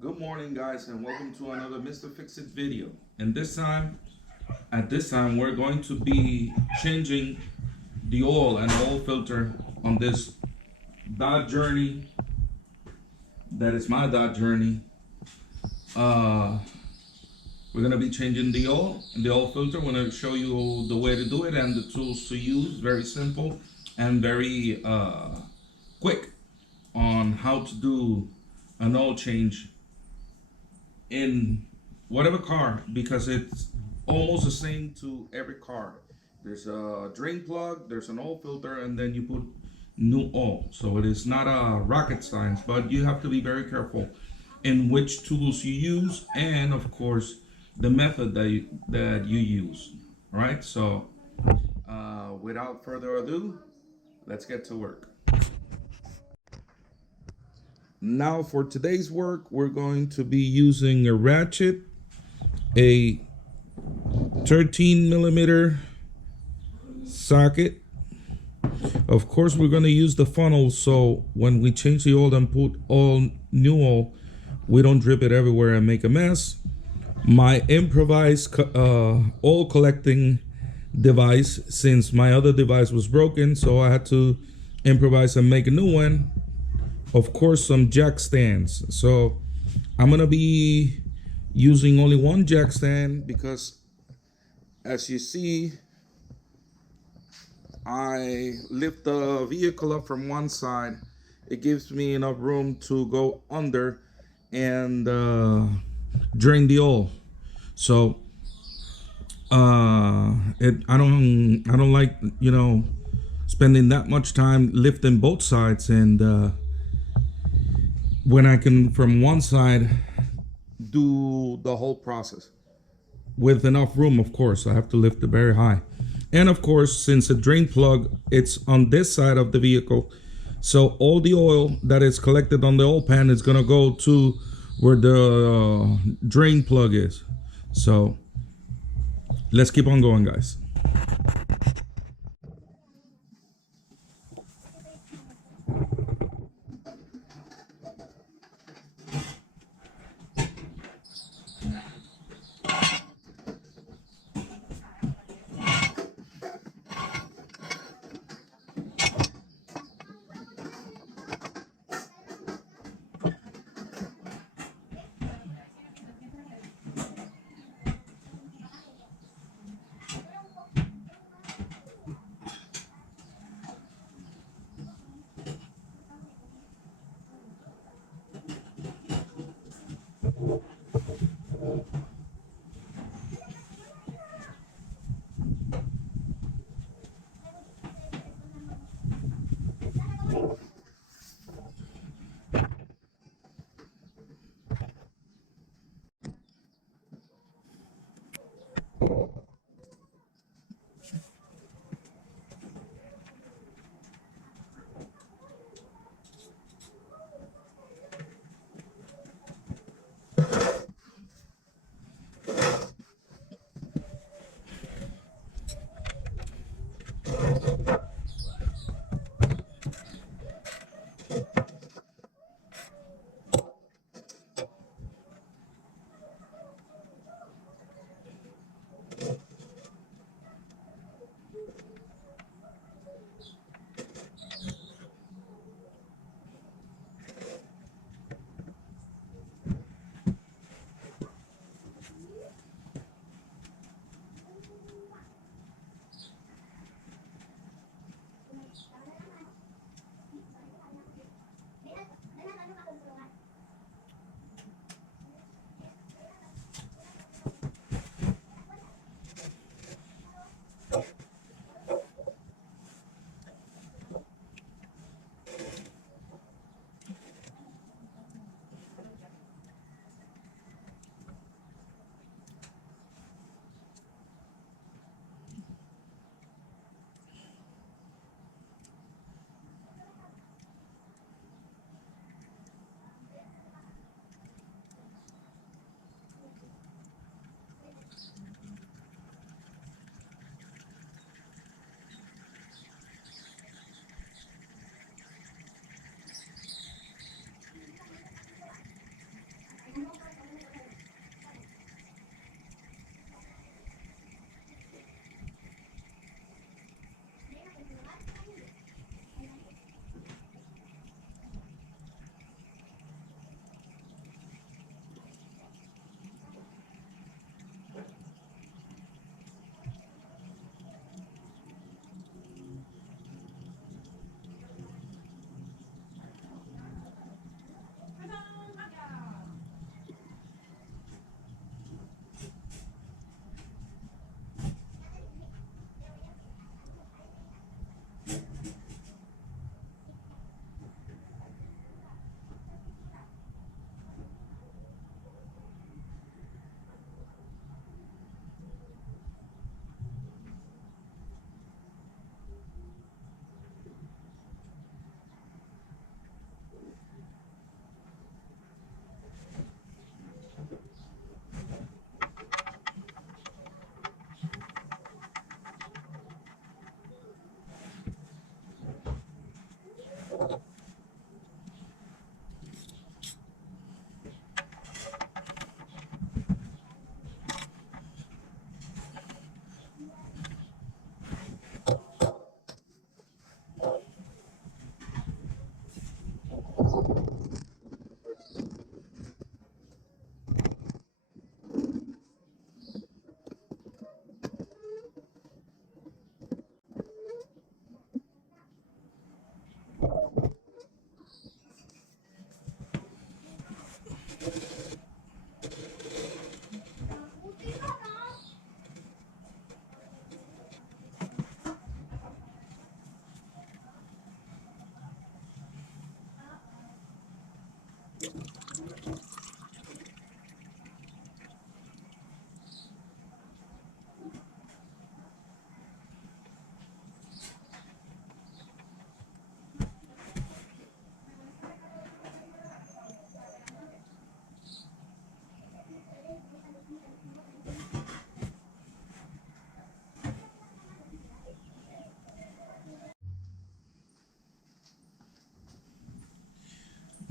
Good morning, guys, and welcome to another Mr. Fix It video. And at this time, we're going to be changing the oil and oil filter on this Dodge Journey. That is my Dodge Journey. We're gonna be changing the oil and the oil filter. We're gonna show you the way to do it and the tools to use. Very simple and very quick on how to do an oil change in whatever car, because it's almost the same to every car. There's a drain plug, there's an oil filter, and then you put new oil. So it is not a rocket science, but you have to be very careful in which tools you use, and of course the method that you use. All right, so without further ado, let's get to work. Now for today's work, we're going to be using a ratchet, a 13 millimeter socket. Of course, we're going to use the funnel, so when we change the oil and put all new oil, we don't drip it everywhere and make a mess. My improvised oil collecting device, since my other device was broken, so I had to improvise and make a new one. Of course, some jack stands. So I'm gonna be using only one jack stand because, as you see, I lift the vehicle up from one side. It gives me enough room to go under and drain the oil. So I don't like, spending that much time lifting both sides, and when I can from one side do the whole process with enough room. Of course, I have to lift it very high. And of course, since the drain plug, it's on this side of the vehicle, so all the oil that is collected on the oil pan is gonna go to where the drain plug is. So let's keep on going, guys.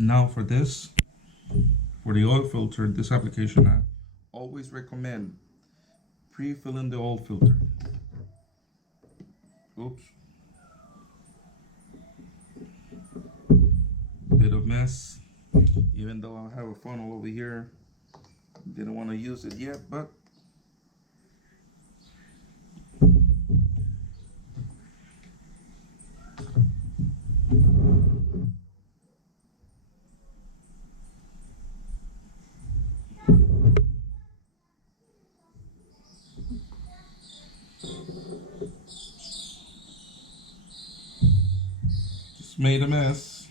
Now for this, for the oil filter, this application, I always recommend pre-filling the oil filter. Oops. Bit of mess. Even though I have a funnel over here, didn't want to use it yet, but just made a mess.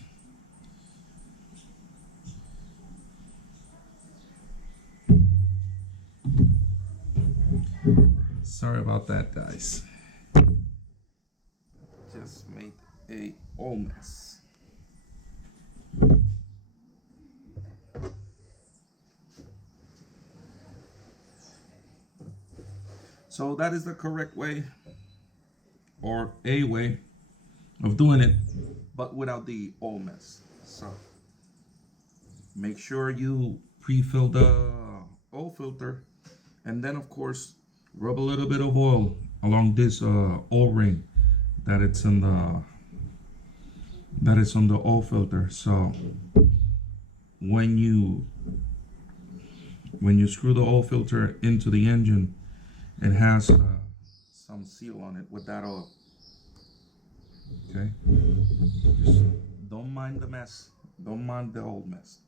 Sorry about that, guys. Just made a whole mess. So that is the correct way, or a way of doing it, but without the oil mess. So make sure you pre-fill the oil filter, and then of course rub a little bit of oil along this O-ring that it's on the oil filter. So when you screw the oil filter into the engine, it has some seal on it with that oil. Okay, just don't mind the mess, don't mind the old mess.